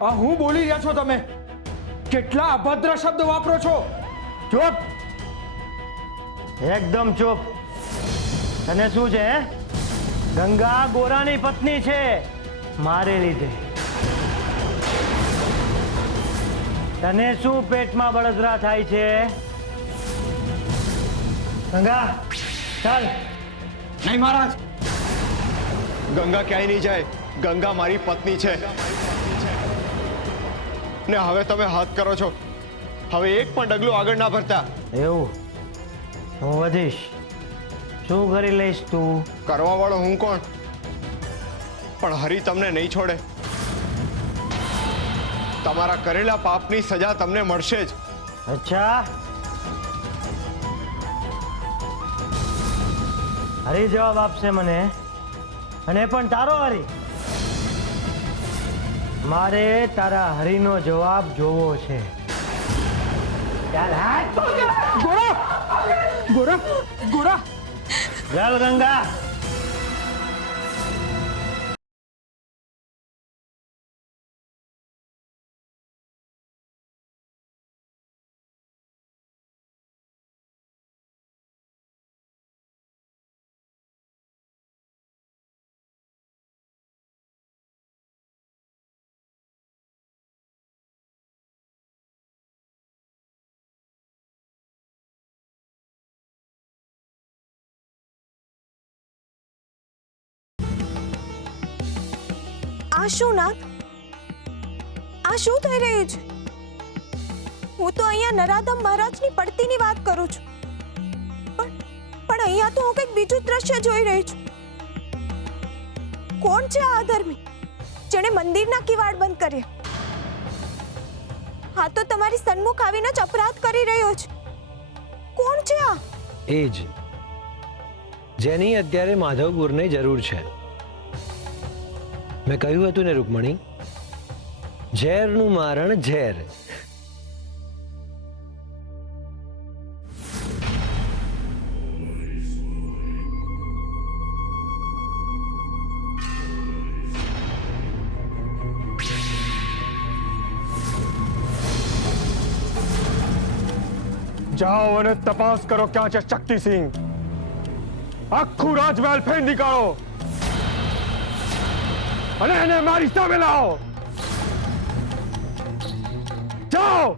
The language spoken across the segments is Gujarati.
આ હું બોલી રહ્યા છો તમે? કેટલા અભદ્ર શબ્દ વાપરો છો? ચૂપ, એકદમ ચૂપ. તને શું છે? ગંગા ગોરાની પત્ની છે, મારે લીધે. તને શું પેટમાં બળતરા થાય છે? ગંગા ચાલ. નહીં મહારાજ, ગંગા ક્યાંય નહીં જાય. ગંગા મારી પત્ની છે ને હવે તમે હાથ કરો છો. હવે એક પણ ડગલું આગળ ના ભરતા. એવું? હું વધીશ. શું કરી લઈશ તું? કરવા વાળો હું કોણ? પણ હરી તમને નહીં છોડે. તમારા કરેલા પાપની સજા તમને મળશે જ. અચ્છા, હરી જવાબ આપશે મને, અને પણ તારો હરી? મારે તારા હરીનો જવાબ જોવો છે. ચાલ હાથ. ગોરા! ગોરા! ગોરા! ચાલ ગંગા. આ શું નાથ? આ શું થઈ રહ્યું છે? હું તો અહીંયા નરાધમ મહારાજની પડતીની વાત કરું છું, પણ અહીંયા તો હું કંઈક બીજું દ્રશ્ય જોઈ રહી છું. કોણ છે આ અધર્મી જેણે મંદિરના કિવાડ બંધ કર્યા? હા તો તમારી સન્મુખ આવીને જ અપરાધ કરી રહ્યો છે. કોણ છે આ? એ જ જેની અત્યારે માધવપુરને જરૂર છે. મેં કહ્યું હતું ને રૂકમણી, ઝેરનું મારણ ઝેર. જાઓ અને તપાસ કરો ક્યાં છે શક્તિસિંહ. આખું રાજમહેલ ફેર નીકાળો અને એને મારી સામે લાવો. જાઓ.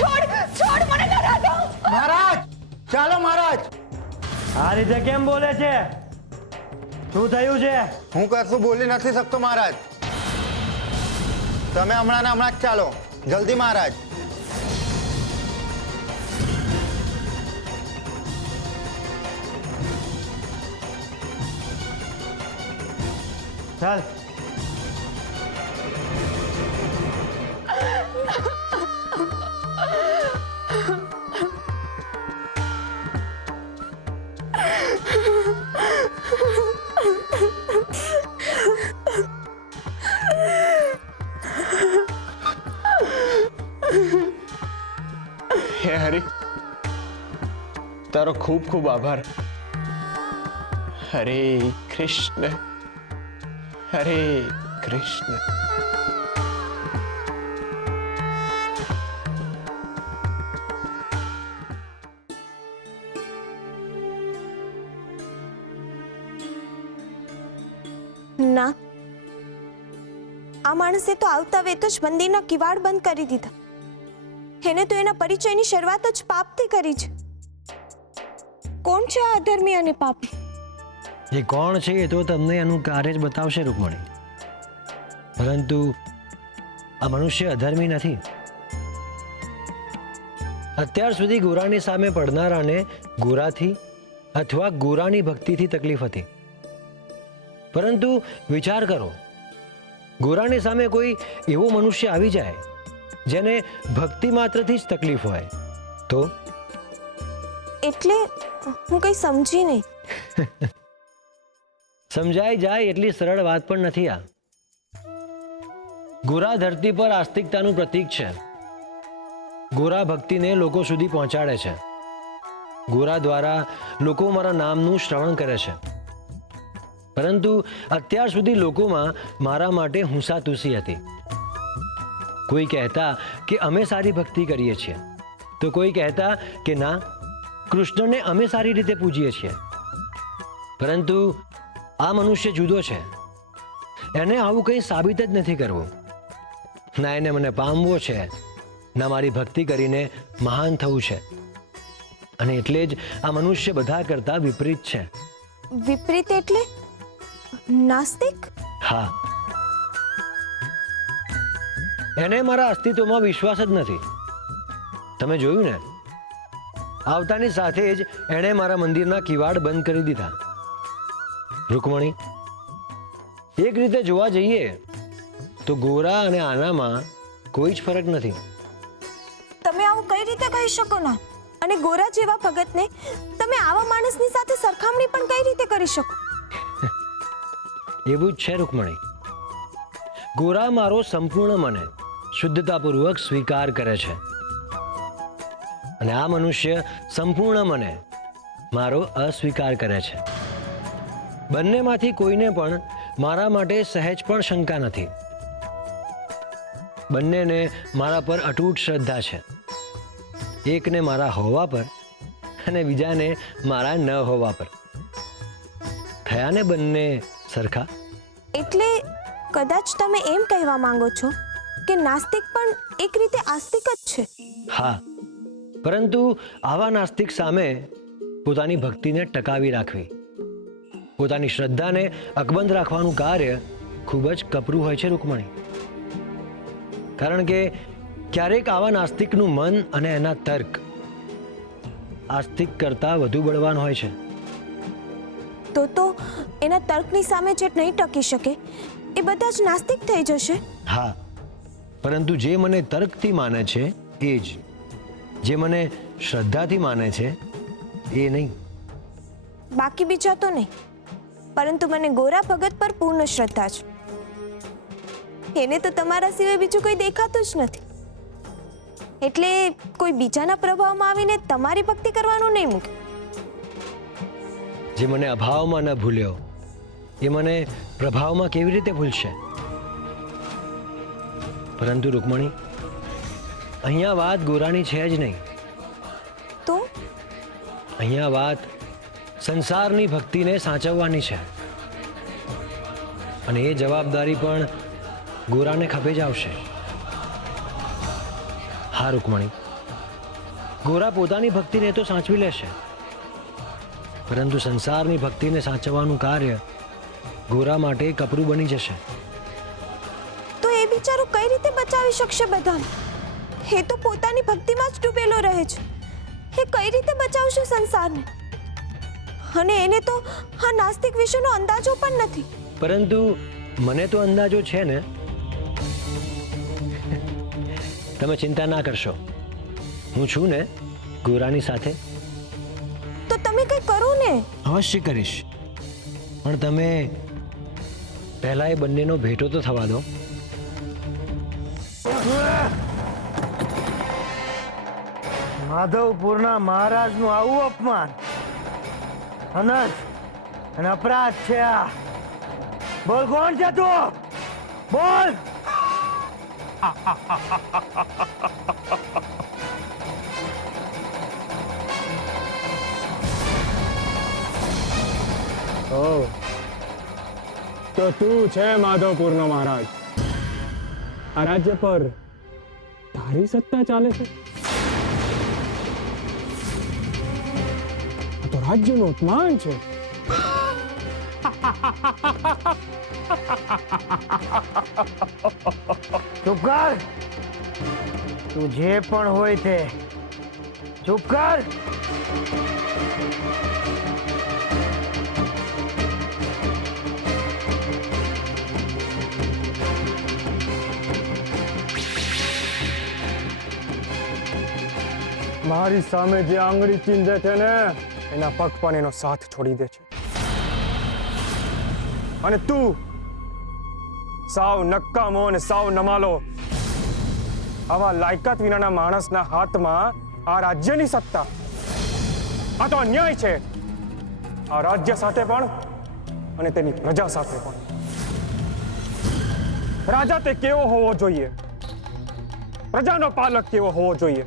છોડ છોડ મને નરાધમ! મહારાજ ચાલો. મહારાજ આ રીતે કેમ બોલે છે? શું થયું છે? હું કશું બોલી નથી શકતો મહારાજ. તમે હમણાં ને હમણાં જ ચાલો, જલ્દી મહારાજ. ચાલ. હે હરી, તારો ખૂબ ખૂબ આભાર. હરે કૃષ્ણ, હરે કૃષ્ણ. ના, આ માણસે તો આવતા વેત જ મંદિરના કિવાડ બંધ કરી દીધા. એને તો એના પરિચયની શરૂઆત જ પાપથી કરી છે. કોણ છે આ અધર્મી અને પાપી? એ કોણ છે એ તો તમને એનું કાર્ય જ બતાવશે રૂકમણી. પરંતુ આ મનુષ્ય અધર્મી નથી. અત્યાર સુધી ગોરાની સામે પડનારાને ગોરાથી અથવા ગોરાની ભક્તિથી તકલીફ હતી. પરંતુ વિચાર કરો, ગોરાની સામે કોઈ એવો મનુષ્ય આવી જાય જેને ભક્તિ માત્રથી જ તકલીફ હોય તો? એટલે હું કંઈ સમજી નહીં. સમજાઈ જાય એટલી સરળ વાત પણ નથી આ. ગોરા ધરતી પર આસ્તિકતાનું પ્રતીક છે. ગોરા ભક્તિને લોકો સુધી પહોંચાડે છે. ગોરા દ્વારા લોકો મારા નામનું શ્રવણ કરે છે, પરંતુ અત્યાર સુધી લોકોમાં મારા માટે હુંસાતુસી હતી. કોઈ કહેતા કે અમે સારી ભક્તિ કરીએ છીએ, તો કોઈ કહેતા કે ના, કૃષ્ણને અમે સારી રીતે પૂજીએ છીએ. પરંતુ આ મનુષ્ય જુદો છે. એને આવું કંઈ સાબિત જ નથી કરવું. ના એને મને પામવો છે, ના મારી ભક્તિ કરીને મહાન થવું છે. અને એટલે જ આ મનુષ્ય બધા કરતા વિપરીત છે. વિપરીત એટલે નાસ્તિક? હા, એને મારા અસ્તિત્વમાં વિશ્વાસ જ નથી. તમે જોયું ને, આવતાની સાથે જ એણે મારા મંદિરના કિવાડ બંધ કરી દીધા. રૂકમણી, એક રીતે જોવા જઈએ તો ગોરા અને આનામાં કોઈ જ ફરક નથી. તમે આવું કઈ રીતે કહી શકો ના? અને ગોરા જેવા ભગતને તમે આવા માણસની સાથે સરખામણી પણ કઈ રીતે કરી શકો? એવું જ છે રૂકમણી. ગોરા મારો સંપૂર્ણ મને શુદ્ધતાપૂર્વક સ્વીકાર કરે છે, અને આ મનુષ્ય સંપૂર્ણ મને મારો અસ્વીકાર કરે છે. બંનેમાંથી કોઈને પણ મારા માટે સહેજ પણ શંકા નથી. બંનેને મારા પર અતૂટ શ્રદ્ધા છે. એકને મારા હોવા પર અને બીજાને મારા ન હોવા પર. થયા ને બંને સરખા? એટલે કદાચ તમે એમ કહેવા માંગો છો કે નાસ્તિક પણ એક રીતે આસ્તિક જ છે? હા, પરંતુ આવા નાસ્તિક સામે પોતાની ભક્તિને ટકાવી રાખવી, પોતાની શ્રદ્ધાને અકબંધ રાખવાનું કાર્ય ખૂબ જ કપરું હોય છે રૂકમણી. કારણ કે ક્યારેક આવા નાસ્તિકનું મન અને એના તર્ક આસ્તિક કરતાં વધુ બળવાન હોય છે. તો એના તર્કની સામે જે નહીં ટકી શકે એ બધા જ નાસ્તિક થઈ જશે? હા, પરંતુ જે મને તર્કથી માને છે એ જ, જે મને શ્રદ્ધાથી માને છે એ નહીં. બાકી બીજા તો નહીં, પરંતુ મને ગોરા ભગત પર પૂર્ણ શ્રદ્ધા છે. એને તો તમારા સિવાય બીજું કોઈ દેખાતું જ નથી. એટલે કોઈ બીજાના પ્રભાવમાં આવીને તમારી ભક્તિ કરવાનું નહીં મૂકે. જે મને અભાવમાં ન ભૂલ્યો એ મને પ્રભાવમાં કેવી રીતે ભૂલશે? પરંતુ રૂકમણી, અહીંયા વાત ગોરાની છે જ નહીં. તો અહીંયા વાત સંસારની ભક્તિને સાચવવાની છે, અને એ જવાબદારી પણ ગોરાને ખભે જ આવશે. હા રૂકમણી, ગોરા પોતાની ભક્તિને તો સાચવી લેશે, પરંતુ સંસારની ભક્તિને સાચવવાનું કાર્ય ગોરા માટે કપરું બની જશે. તો એ બિચારો કઈ રીતે બચાવી શકશે બધાને? એ તો પોતાની ભક્તિમાં જ ડૂબેલો રહે છે. એ કઈ રીતે બચાવશે સંસારને? અને એને તો આ નાસ્તિક વિશેનો અંદાજો પણ નથી. પરંતુ મને તો અંદાજો છે ને. તમે ચિંતા ના કરશો, હું છું ને ગોરાની સાથે. તો તમે કઈ કરો ને. અવશ્ય કરીશ, પણ તમે પહેલા એ બંનેનો ભેટો તો થવા દો. માધવપુરના મહારાજનું આવું અપમાન અનર્થ અને અપરાધ છે આ. બોલ, કોણ છે તું? બોલ. ઓહ, તો તું છે માધવપુરનો મહારાજ. આ રાજ્ય પર તારી સત્તા ચાલે છે? આ તો રાજ્યનું અપમાન છે. ચૂપ કર. તું જે પણ હોય તે ચૂપ કર. મારી સામે જે આંગળી ચીંધે છે ને એના પગ પણ એનો સાથ છોડી દે છે. અને તું સાવ નક્કામો અને સાવ નમાલો. આવા લાયકાત વિનાના માણસના હાથમાં આ રાજ્યની સત્તા, આ તો અન્યાય છે, આ રાજ્ય સાથે પણ અને તેની પ્રજા સાથે પણ. રાજા તે કેવો હોવો જોઈએ, પ્રજાનો પાલક કેવો હોવો જોઈએ.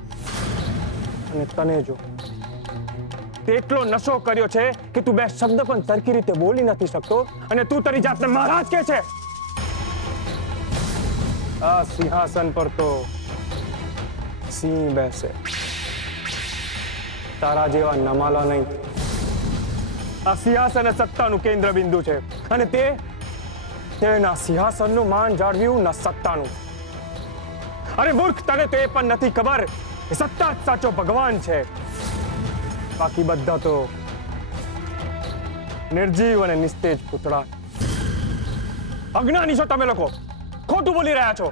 અને તને જો તે એટલો નશો કર્યો છે કે તું બે શબ્દ પણ સરખી રીતે બોલી નથી શકતો, અને તું તારી જાતને મહારાજ કે છે. આ સિંહાસન પર તો સિંહ બેસે, તારા જેવા નમાલા નહીં. આ સિંહાસન એ સત્તાનું કેન્દ્ર બિંદુ છે, અને તેના સિંહાસનનું માન જાળવ્યું ન સત્તાનું. અરે મૂર્ખ, તને તો એ પણ નથી ખબર કે સત્તા જ સાચો ભગવાન છે. બાકી બધા તો નિર્જીવ અને નિસ્તેજ પૂતળા. અજ્ઞાની છો તમે લોકો, ખોટું બોલી રહ્યા છો.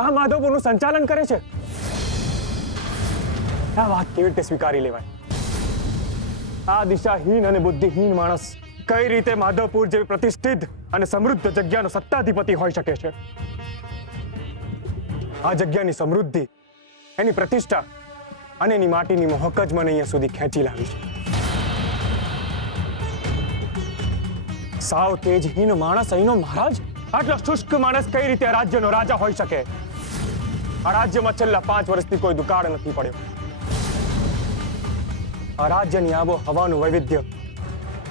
આ માધવપુરનું સંચાલન કરે છે. આ વાત કેવી રીતે સ્વીકારી લેવાય? આ દિશાહીન અને બુદ્ધિહીન માણસ કઈ રીતે માધવપુર જેવી પ્રતિષ્ઠિત અને સમૃદ્ધ જગ્યાનો સત્તાધિપતિ હોઈ શકે છે? આ જગ્યાની સમૃદ્ધિ, એની પ્રતિષ્ઠા અને એની માટીની મોહક જ મને અહીંયા સુધી ખેંચી લાવી છે. સાવ તેજહીન માણસ અહીંનો મહારાજ? આટલો શુષ્ક માણસ કઈ રીતે રાજ્યનો રાજા હોઈ શકે? આ રાજ્યમાં છેલ્લા 5 વર્ષથી કોઈ દુકાળ નથી પડ્યો. આ રાજ્યની આબોહવાનું વૈવિધ્ય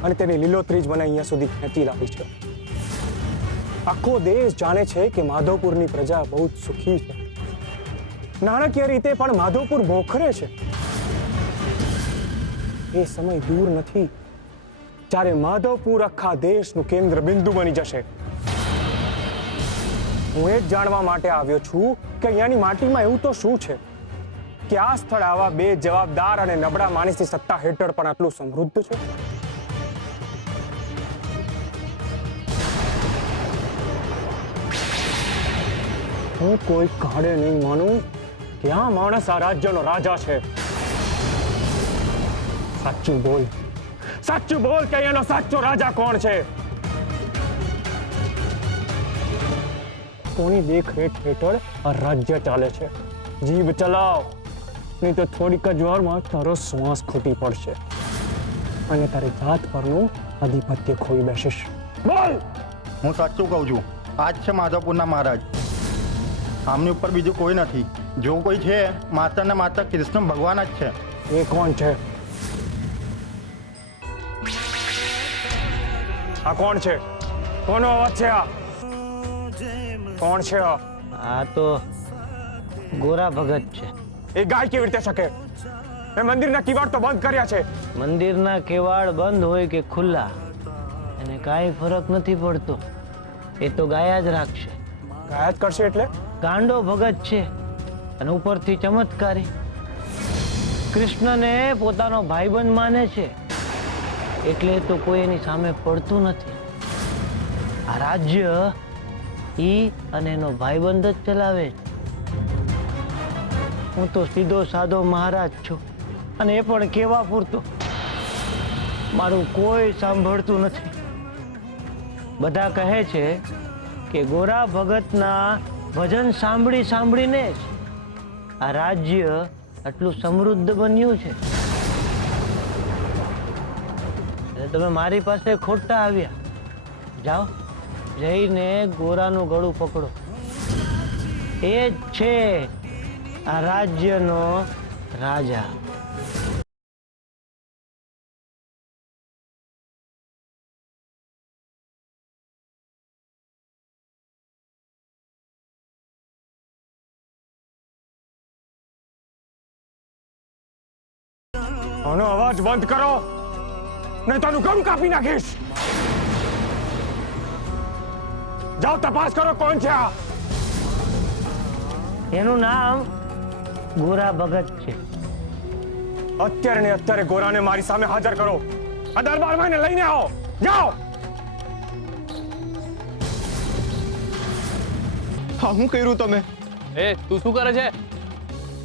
અને તેની લીલોતરી જ મને અહીંયા સુધી ખેંચી લાવી છે. આખો દેશ જાણે છે કે માધવપુરની પ્રજા બહુ જ સુખી છે. નાણાકીય રીતે પણ માધવપુર મોખરે છે. એ સમય દૂર નથી જ્યારે માધવપુર આખા દેશનું કેન્દ્ર બિંદુ બની જશે. હું એ જ જાણવા માટે આવ્યો છું કે અહીંયાની માટીમાં એવું તો શું છે કે આ સ્થળ આવા બે જવાબદાર અને નબળા માણસની સત્તા હેઠળ પણ આટલું સમૃદ્ધ છે. હું કોઈ કાળે નહીં માનું કે આ માણસ આ રાજ્યનો રાજા છે. સાચું બોલ કે અહીંયાનો સાચો રાજા કોણ છે? કોની દેખરેખ હેઠળ આ રાજ્ય ચાલે છે? જીભ ચલાવ, નહીં તો થોડીક જ વારમાં તારો શ્વાસ ખૂટી પડશે અને તારી જાત પરનું આધિપત્ય ખોઈ બેસીશ. બોલ! હું સાચું કહું છું, આ જ છે માધવપુરના મહારાજ. આમની ઉપર બીજું કોઈ નથી. જો કોઈ છે માત્ર ને માત્ર કૃષ્ણ ભગવાન જ છે. એ કોણ છે? આ કોણ છે? કોનો અવાજ છે આ? કોણ છે આ? આ તો ગોરા ભગત છે. એ ગાય કેવી રીતે શકે? એ મંદિરના કિવાડ તો બંધ કર્યા છે. મંદિરના કેવાડ બંધ હોય કે ખુલ્લા એને કાંઈ ફરક નથી પડતો. એ તો ગાયા જ રાખશે. ગાય જ કરશે એટલે? ગાંડો ભગત છે અને ઉપરથી ચમત્કારી. કૃષ્ણને પોતાનો ભાઈબંધ માને છે એટલે તો કોઈ એની સામે પડતું નથી. આ રાજ્ય ઈ અને એનો ભાઈબંધ જ ચલાવે છે. હું તો સીધો સાધો મહારાજ છું, અને એ પણ કેવા પૂરતો. મારું કોઈ સાંભળતું નથી. બધા કહે છે કે ગોરા ભગતના ભજન સાંભળી સાંભળીને જ આ રાજ્ય આટલું સમૃદ્ધ બન્યું છે. અને તમે મારી પાસે ખોટા આવ્યા. જાઓ, જઈને ગોરાનું ગળું પકડો. એ જ છે આ રાજ્યનો રાજા. આનો અવાજ બંધ કરો, નહીં તો આનું ગળું કાપી નાખીશ. જાઓ, તપાસ કરો કોણ છે આ. એનું નામ ગોરા ભગત છે. અત્યારે ને અત્યારે ગોરાને મારી સામે હાજર કરો. આ દરબારમાં એને લઈને આવો. જાઓ. હા, હું કર્યું તમે? તું શું કરે છે?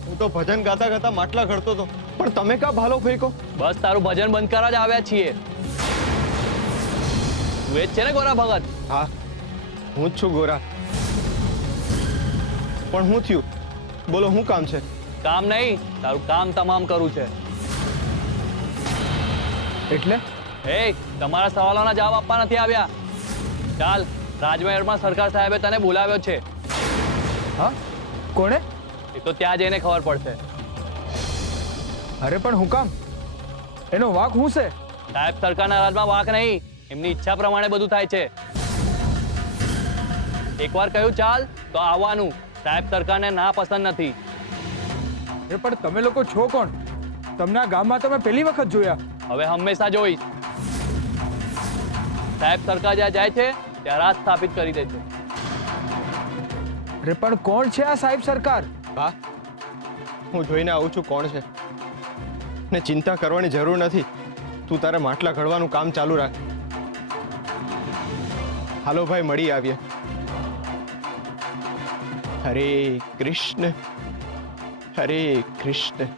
હું તો ભજન ગાતા ગાતા માટલા ઘડતો હતો, પણ તમે કા ભાલો ફેંકો? બસ તારું ભજન બંધ કરવા જ આવ્યા છીએ. તું એ જ છે ને ગોરા ભગત? હા, હું જ છું ગોરા. પણ હું થયું? બોલો, શું કામ છે? કામ નહીં, તારું કામ તમામ કરવું છે. એટલે એ તમારા સવાલોના જવાબ આપવા નથી આવ્યા. ચાલ, રાજમહેરમાં સરકાર સાહેબે તને બોલાવ્યો છે. હા કોણે? એ તો ત્યાં જઈને ખબર પડશે. અરે પણ હું કામ? એનો વાંક શું છે? સાહેબ સરકારના રાજમાં વાંક નહીં, એમની ઈચ્છા પ્રમાણે બધું થાય છે. એકવાર કહ્યું ચાલ તો આવવાનું. સાહેબ સરકારને ના પસંદ નથી. અરે પણ તમે લોકો છો કોણ? તમને આ ગામમાં તો મેં પહેલી વખત જોયા. હવે હંમેશા જોઈશ. સાહેબ સરકાર જ્યાં જાય છે ત્યાં રાજ સ્થાપિત કરી દે છે. અરે પણ કોણ છે આ સાહેબ સરકાર? હા, હું જોઈને આવું છું કોણ છે. ને ચિંતા કરવાની જરૂર નથી. તું તારે માટલા ઘડવાનું કામ ચાલુ રાખ. હાલો ભાઈ, મળી આવીએ. હરે કૃષ્ણ, હરે કૃષ્ણ.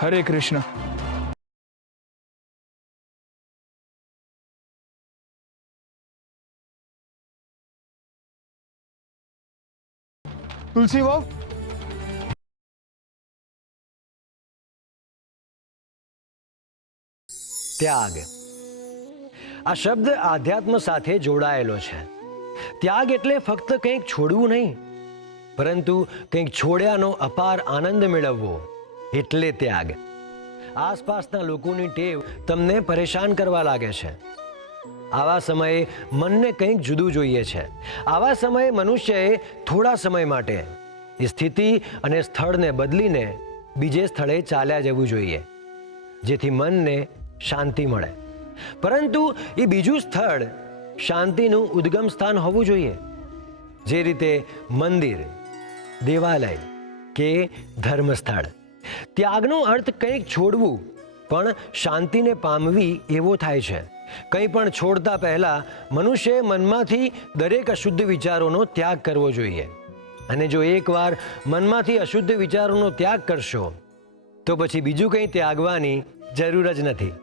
હરે કૃષ્ણ. તુલસી વાવ. ત્યાગ. આ શબ્દ આધ્યાત્મ સાથે જોડાયેલો છે. ત્યાગ એટલે ફક્ત કંઈક છોડવું નહીં, પરંતુ કંઈક છોડ્યાનો અપાર આનંદ મેળવવો એટલે ત્યાગ. આસપાસના લોકોની ટેવ તમને પરેશાન કરવા લાગે છે. આવા સમયે મનને કંઈક જુદું જોઈએ છે. આવા સમયે મનુષ્યએ થોડા સમય માટે સ્થિતિ અને સ્થળને બદલીને બીજે સ્થળે ચાલ્યા જવું જોઈએ, જેથી મનને શાંતિ મળે. પરંતુ એ બીજું સ્થળ શાંતિનું ઉદ્ગમ સ્થાન હોવું જોઈએ. જે રીતે મંદિર, દેવાલય કે ધર્મસ્થળ. ત્યાગનો અર્થ કંઈક છોડવું પણ શાંતિને પામવી એવો થાય છે. કંઈ પણ છોડતા પહેલા મનુષ્યએ મનમાંથી દરેક અશુદ્ધ વિચારોનો ત્યાગ કરવો જોઈએ. અને જો એકવાર મનમાંથી અશુદ્ધ વિચારોનો ત્યાગ કરશો તો પછી બીજું કંઈ ત્યાગવાની જરૂર જ નથી.